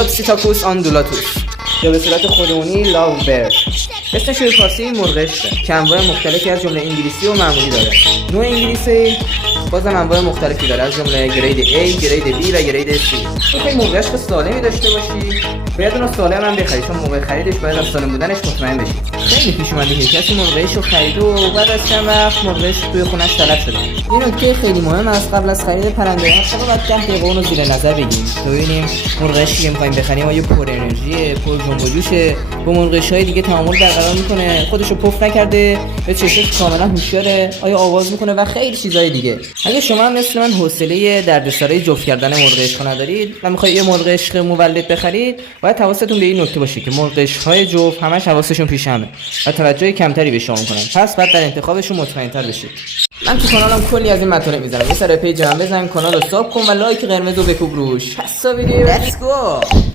فلوپسیتاکوس آندولاتوس یا به صورت خودمونی لاوبرد. اسم شیر فارسی مرغ عشقه که انواع مختلفی از جمله انگلیسی و معمولی داره. نوع انگلیسی بازم انواع مختلفی داره از جمله گرید A، گرید B و گرید C. میخوای مرغ عشق سالمی داشته باشی باید اون سالم هم بخری، چون موقع خریدش باید از سالم بودنش مطمئن بشی. خیلی پیش اومده که کسی مرغ عشق رو خرید و بعد از چند وقت مرغ عشق توی خونش تلف شده. این نکته خیلی مهم است. قبل از خرید پرنده ها باید 10 دقیقه اون رو زیر نظر بگیریم تا ببینیم مرغ عشقی که می‌خوایم بخریم آیا پر انرژیه، پر جنب و جوشه، با مرغ عشق‌های دیگه تعامل برقرار میکنه، خودشو پف نکرده، به چشش کاملا هوشیاره، آیا آواز میکنه و خیلی چیزای دیگه. اگه شما هم مثل من حوصله دردسرای جفت کردن مرغ عشق ندارید و می‌خواید یه مرغ عشق مولد بخرید، باید حواستون به این نکته باشه که مرغ عشق‌های جفت همش حواسشون پیش همه و توجه کمتری به شما میکنن. پس بعد در انتخابشون مطمئن‌تر بشید. من تو کانالم کلی از این مطالب میذارم. یه سر پیج من بزن، کانال رو ساب کن و لایک قرمز رو بکوب روش. پس تا ویدیو لیتس گو.